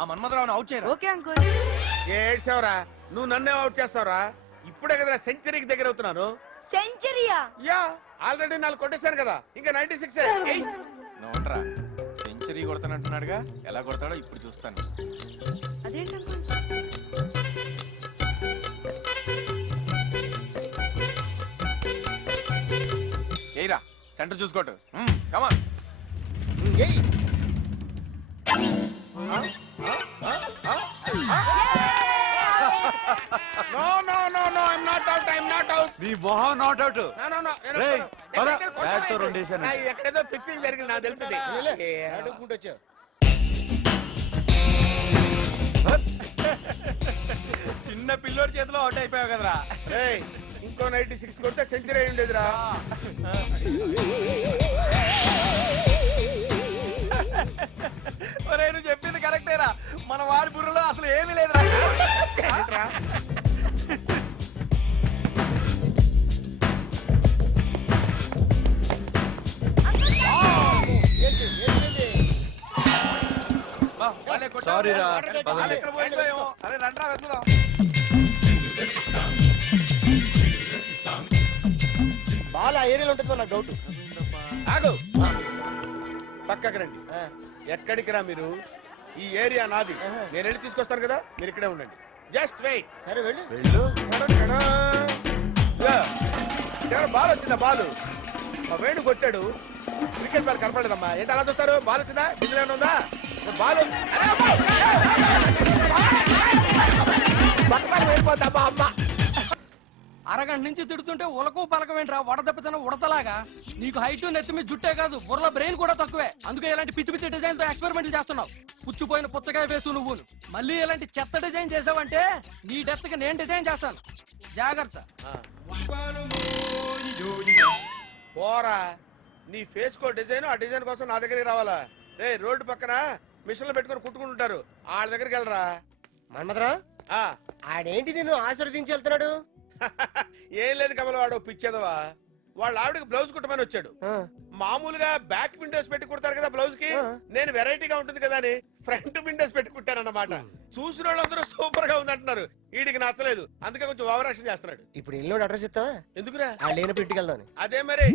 ఆ మన్మధరావుని అవుట్ చేయరా. Okay uncle. ఏడ్చావురా, నువ్వు నన్నే అవుట్ చేస్తావురా. ఇప్పుడే కదా సెంచరీకి దగ్గర అవుతున్నాను. సెంచరీయా? యా, ఆల్రెడీ 4 కొట్టేశాను కదా, ఇంకా 96. నోట్రా సెంచరీ కొడతానంటున్నాడుగా, ఎలా కొడతాడో ఇప్పుడు చూస్తాను. అదేంటి అంకుల్? ఏయిరా సెంటర్ చూసుకోటు. Come on. No no no no, I'm not out, I'm not out. నీ మొహం not out. No no no, bat తో 2 వేసాను. ఎక్కడేదో ఫిక్సింగ్ జరిగింది నాకు తెలుస్తుంది. అడుగుకుంటూ వచ్చావు. చిన్న పిల్లోడి చేతిలో అవుట్ అయిపోయావు కదరా. ఇంకో 96 కొడితే సెంచరీ అయి ఉండేదిరా. ఒరే నువ్వు చెప్పింది కరెక్టేరా, మన వాడి బుర్రలో అసలు ఏమీ లేదురా. సారీ రా. అరే రండ్రా వెళ్దాం. బాల్ ఆ ఏరియాలో ఉంటుంది నాకు డౌట్. ఆగు, పక్కకి రండి. ఎక్కడికి రా మీరు? ఈ ఏరియా నాది, నేను వెళ్ళి తీసుకొస్తాను కదా, మీరు ఇక్కడే ఉండండి. Just wait. సరే వెళ్ళు. బాల్ వచ్చిందా? బాలు మా వేణు కొట్టాడు, క్రికెట్ బాల్ కనపడలేదమ్మా. ఏంటి అలా చూస్తారు? బాల్ వచ్చిందా? బిజీలో ఉందా బాల్? వెళ్ళిపోతామ్మా అమ్మ. అరగంట నుంచి తిడుతుంటే ఉలకు పలకమేంట్రా, వడదెబ్బతిన ఉడతలాగా. నీకు హైట్ నెత్తి మీద జుట్టే కాదు, బుర్రలో బ్రెయిన్ కూడా తక్కువే. అందుకే ఇలాంటి పిచ్చి పిచ్చి డిజైన్ తో ఎక్స్పెరిమెంట్లు చేస్తున్నావు. పుచ్చిపోయిన పుచ్చకాయ వేసు నువ్వును. మళ్ళీ ఇలాంటి చెత్త డిజైన్ చేసావంటే నీ డెత్ కి నేను డిజైన్ చేస్తాను, జాగ్రత్త. పోరా, నీ ఫేస్ కో డిజైన్, ఆ డిజైన్ కోసం నా దగ్గరికి రావాలా? రే, రోడ్డు పక్కన మిషన్లు పెట్టుకుని కుట్టుకుంటుంటారు, వాళ్ళ దగ్గరికి వెళ్ళరా. మన్మధరా, ఆడేంటి నిన్ను ఆశీర్వదించి వెళ్తున్నాడు? ఏం లేదు కమల, వాడు పిచ్చేదవా. వాళ్ళ ఆవిడకి బ్లౌజ్ కుట్టమని వచ్చాడు. మామూలుగా బ్యాక్ విండోస్ పెట్టి కుడతారు కదా బ్లౌజ్ కి, నేను వెరైటీగా ఉంటుంది కదా అని ఫ్రంట్ విండోస్ పెట్టి కుట్టానన్నమాట. చూసిన వాళ్ళందరూ సూపర్ గా ఉందంటున్నారు. వీడికి నచ్చలేదు, అందుకే కొంచెం ఓవరాక్షన్ చేస్తున్నాడు. ఇప్పుడు ఇల్లు అడ్రస్ ఇస్తావా? ఎందుకురా? ఆ లేనప్పుడు ఇంటికి వెళ్దాం. అదే మరి,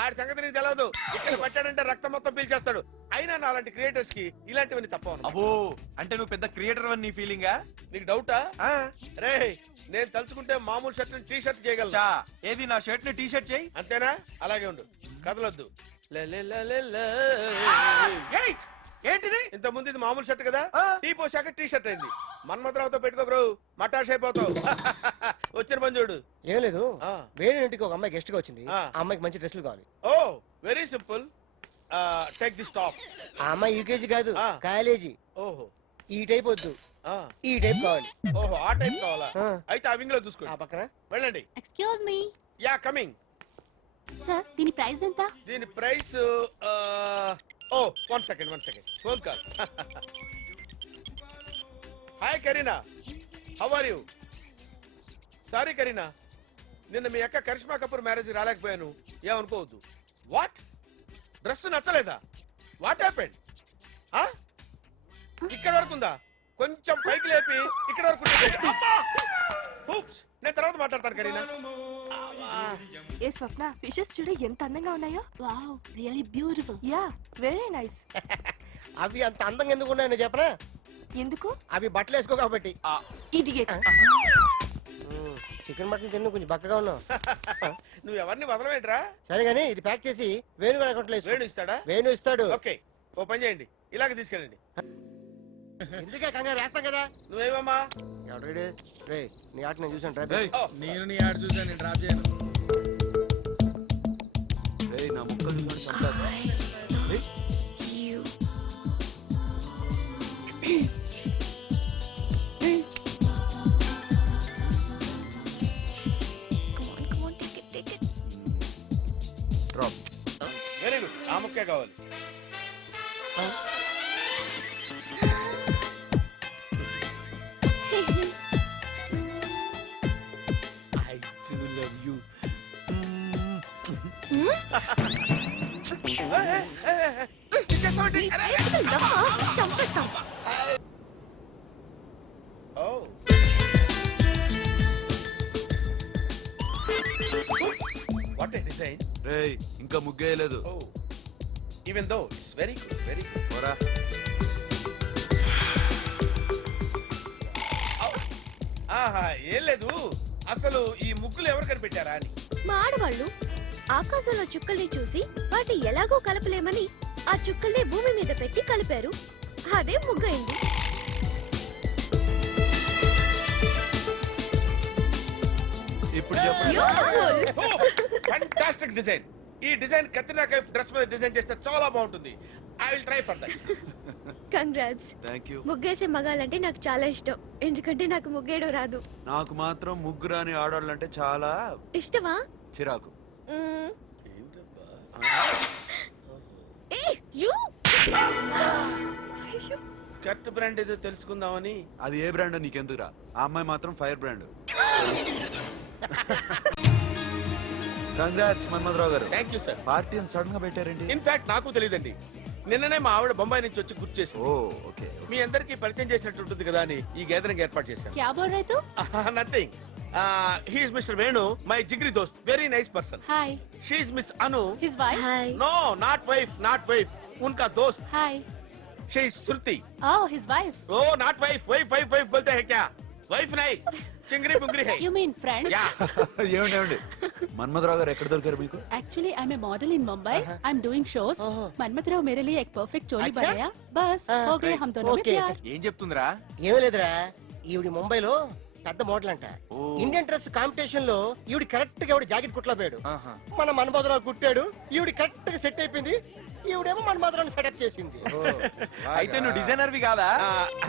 ఆడి సంగతి నీకు తెలియదు. ఇక్కడ పట్టాడంటే రక్తం మొత్తం పీల్చేస్తాడు. అయినా నా అలాంటి క్రియేటర్స్ కి ఇలాంటివన్నీ తప్ప. అబ్బో, అంటే నువ్వు పెద్ద క్రియేటర్ అని నీ ఫీలింగా? నీకు డౌటా? రే, నేను తలుచుకుంటే మామూలు షర్ట్ టీ షర్ట్ చేయగలను. ఏది నా షర్ట్ ని టీ షర్ట్ చేయి. అంతేనా? అలాగే ఉండు, కదలొద్దు. ఏంటిది? ఇంత ముందు ఇది మామూలు షర్ట్ కదా, టీ పోసాక టీ షర్ట్ అయింది. మన్మధరావుతో పెట్టుకో బ్రో, మటాష్ అయిపోతావు. వచ్చిన పని చూడు. ఏం లేదు, వేరే ఇంటికి ఒక అమ్మాయి గెస్ట్ గా వచ్చింది. ఆ అమ్మాయికి మంచి డ్రెస్సులు కావాలి. Oh very simple, take this top. ఆ అమ్మాయి యూకేజీ కాదు, కాలేజీ. ఓహో, ఈ టైప్ వద్దు, ఈ టైప్ కావాలి. ఓహో, ఆ టైప్ కావాలా? అయితే ఆ వింగ్ లో చూసుకోండి. ఆ పక్కన వెళ్ళండి. Excuse me. Yeah, coming. Sir, దీని ప్రైస్ ఎంత? దీని price, oh 1 second phone call. Hi Kareena, how are you? Sorry Kareena, నిన్న మీ అక్క కరిష్మా కపూర్ మ్యారేజ్ రాలేకపోయాను, ఏమనుకోవద్దు. వాట్? డ్రెస్ నచ్చలేదా? What happened? ఇక్కడ వరకు ఉందా? కొంచెం పైకి లేపి ఇక్కడ వరకు. నేను తర్వాత మాట్లాడతాను కరీనా. ఏ స్వప్న, ఫిషెస్ చూడు ఎంత అందంగా ఉన్నాయో. Wow, really beautiful. Yeah, very nice. అవి అంత అందంగా ఎందుకు ఉన్నాయో చెప్పనా? ఎందుకు? అవి బట్టలు వేసుకో కాబట్టి. ఇడియట్. చికెన్ మటన్ తిన్ను, కొంచెం బక్కగా ఉన్నావు. నువ్వు ఎవరిని వదలవేంట్రా? సరే గానీ ఇది ప్యాక్ చేసి వేణు అకౌంట్లో వేసుకో. వేణు ఇస్తాడా? వేణు ఇస్తాడు. ఓకే, ఓ పని చేయండి, ఇలాగ తీసుకెళ్ళండి. ఎందుకే కంగారు, వేస్తాం కదా. నువ్వేమమ్మా? ఎవరు రే, నీ ఆట నేను చూసాను. డ్రైవ్. నేను నీ ఆట చూసాను, నేను డ్రాప్ చేయను. నా ముక్కలు చూసాను. వెరీ గుడ్, ఆ ముక్కే కావాలి. I do love you. చంపేస్తాం. రేయ్ ఇంకా ముగ్గేయలేదు oh even though it's very good very good. పోరా. ఆహా ఏం లేదు, అసలు ఈ ముగ్గులు ఎవరు కనిపెట్టారా అని. మా ఆడవాళ్ళు ఆకాశంలో చుక్కల్ని చూసి వాటి ఎలాగో కలపలేమని ఆ చుక్కల్ని భూమి మీద పెట్టి కలిపారు. అదే ముగ్గైంది. ఇప్పుడు చెప్పండి. Fantastic design. ఈ డిజైన్ కత్రినా కైఫ్ డ్రెస్ మీద డిజైన్ చేస్తే చాలా బాగుంటుంది. I will try for that. Congrats. Thank you. ముగ్గేసే మగాలంటే నాకు చాలా ఇష్టం, ఎందుకంటే నాకు ముగ్గేయడం రాదు. నాకు మాత్రం ముగ్గురాని ఆడవాళ్ళంటే చాలా ఇష్టమా? చిరాకు. మ్మ్. ఏయ్, you! అయ్యో. స్కర్ట్ బ్రాండ్ ఏదో తెలుసుకుందామని. అది ఏ బ్రాండ్ నీకెందుకురా? ఆ అమ్మాయి మాత్రం ఫైర్ బ్రాండ్. కంగ్రాట్స్ మన్మథరావు గారు. Thank you sir. Party sudden గా పెట్టారండి? ఇన్ఫాక్ట్ నాకు తెలియదండి. నిన్ననే మా ఆవిడ బొంబాయి నుంచి వచ్చి గుర్తు చేసి ఓ ఓకే. మీ అందరికి పరిచయం చేసినట్టు ఉంటుంది కదా అని ఈ గ్యాదరింగ్ ఏర్పాటు చేశాను. क्या बोल रहे तू? Nothing. He's mister Venu, my జిగ్రీ దోస్త్, very nice person. Hi. She's miss Anu. His wife? Hi. No not wife, not wife, उनका दोस्त. Hi. She's Shruti. Oh, his wife. Oh not wife, wife wife wife बोलते हैं क्या? వైఫ్ नहीं, चिंगरी बुंगरी है. You mean friend? యా. ఏమండి ఏమండి మన్మథరావు గారు ఎక్కడ దొరికారు మీకు? Actually, I'm a model in Mumbai. I'm doing shows. ओहो। मनमथ राव मेरे लिए एक परफेक्ट जोड़ी अच्छा? बनाया. बस हाँ, हो गए right. हम दोनों में Okay. प्यार. ఏం చెప్తుందిరా? ఏమీ లేదురా, ఈవిడ ముంబైలో పెద్ద మోడల్ అంట. ఓ. ఇండియన్ డ్రెస్ కాంపిటీషన్ లో ఈవిడ కరెక్ట్ గా జాకెట్ కుట్లో పోయాడు. ఆహా. మన మన్మథరావు కుట్టాడు, ఈవిడ కరెక్ట్ గా సెట్ అయిపోయింది. ఈవిడేమో మన్మథరావు సెటప్ చేసింది. అయితే నువ్వు డిజైనర్వి కాదా?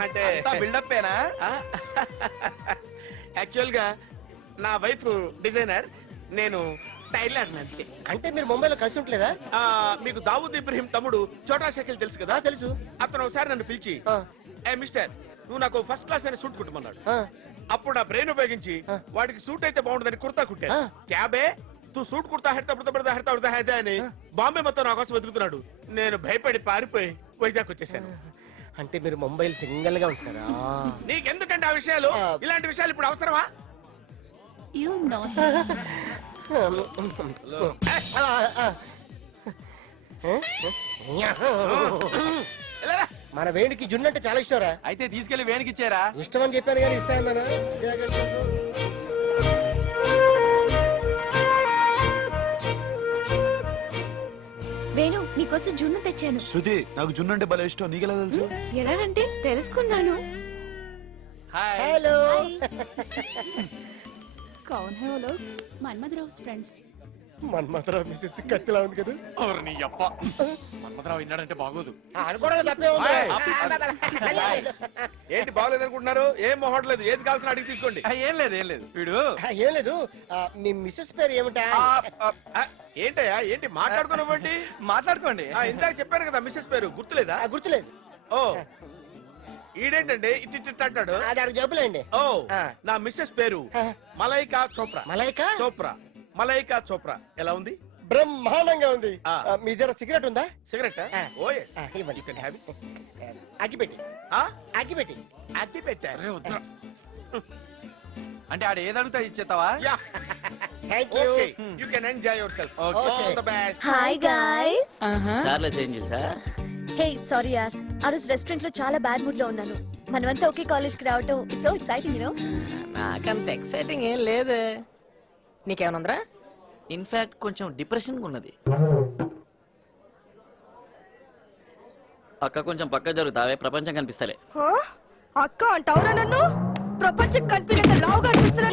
అంటే బిల్డప్ ఏనా? యాక్చువల్ గా నా వైఫ్ డిజైనర్, నేను టైలర్ అంతే. అంటే మీరు ముంబైలో కలిసి ఉంటలేదా? మీకు దావూద్ ఇబ్రహీం తమ్ముడు చోటా షకీల్ తెలుసు కదా? తెలుసు. అతను ఒకసారి నన్ను పిలిచి, ఆ, ఏ మిస్టర్, నువ్వు నాకు ఫస్ట్ క్లాస్ అయిన సూట్ కుట్టమన్నాడు. ఆ, అప్పుడు నా బ్రెయిన్ ఉపయోగించి ఆ. వాడికి సూట్ అయితే బాగుంటుందని కుర్తా కుట్టాను. ఆ. క్యాబే తూ సూట్ కుర్తా హెడతా పుడతా హెడతా ఉడతా హెదా అని బాంబే మొత్తం నా కోసం వెతుకుతున్నాడు. నేను భయపడి పారిపోయి వైజాగ్ వచ్చేసాను. అంటే మీరు ముంబైలో సింగిల్ గా ఉంటారా? నీకెందుకంటే ఆ విషయాలు, ఆ. ఇలాంటి విషయాలు ఇప్పుడు అవసరమా? You know him. ఆ, ఆ. వెళ్ళరా. మన వేడికి జున్ను అంటే చాలా ఇష్టంరా. అయితే తీసుకెళ్లి వేణికి ఇచ్చారా? ఇష్టం అని చెప్పాను కానీ ఇస్తాను. వేణు, నీకోసం జున్ను తెచ్చాను. శృతి, నాకు జున్ను అంటే భలే ఇష్టం. నీకెలా తెలుసు? ఎలాగంటే తెలుసుకున్నాను. హాయ్. హలో. कौन है वो लोग? मनमथ राव फ्रेंड्स. మన్మథరావు మిస్సెస్ కత్తిలా ఉంది కదా. ఓరి నీ అప్ప. మన్మథరావు విన్నాడంటే బాగోదు. అనుకోవడం తప్పే ఉంది. హాయ్. ఏంటి బాగోలేదనుకుంటున్నారు? ఏం మొహట్లేదు, ఏది కావాల్సిన అడిగి తీసుకోండి. ఏం లేదు ఏం లేదు. వీడు ఏం లేదు, మీ మిస్సెస్ పేరు ఏమిటా? ఏంటయ్యా, ఏంటి మాట్లాడుకున్నాబట్టి? మాట్లాడుకోండి. ఇందాక చెప్పాను కదా మిస్సెస్ పేరు, గుర్తులేదా? గుర్తులేదు. ఓ ఈడేంటండి ఇట్టి అంటాడు? అది అక్కడ జబ్బులేండి. ఓ ఆ. నా మిస్సెస్ పేరు మలైకా చోప్రా. మలైకా చోప్రా, మలైకా చోప్రా. ఎలా ఉంది? బ్రహ్మాండంగా ఉంది. ఆ. మీ దగ్గర సిగరెట్ ఉందా? సిగరెట్? ఆ. ఓ ఇవ్వండి. You can have it. అగ్గిపెట్టి. అగ్గిపెట్టి. అద్దె పెట్టారు. అరే వద్దురా. అంటే ఆడ ఏది అడుగుతా ఇచ్చేస్తావా? Yeah. Thank you. Okay, you can enjoy yourself. Okay. All the best. Hi guys. Charlie's ఏంజిల్సా? హే సారీ యార్, ఆ రోజు రెస్టారెంట్ లో చాలా బ్యాడ్ మూడ్ లో ఉన్నాను. మనమంతా ఒకే కాలేజ్ కి రావటం సో ఎక్సైటింగ్ యూనో. నాకంత ఎక్సైటింగ్ ఏం లేదు. నీకేమనుందిరా? ఇన్ఫాక్ట్ కొంచెం డిప్రెషన్ ఉన్నది. అక్క కొంచెం పక్క జరుగుతావే, ప్రపంచం కనిపిస్తలే. అక్క అంటావురా నన్ను? ప్రపంచం కనిపించే లావుగా అనిపిస్తున్నా.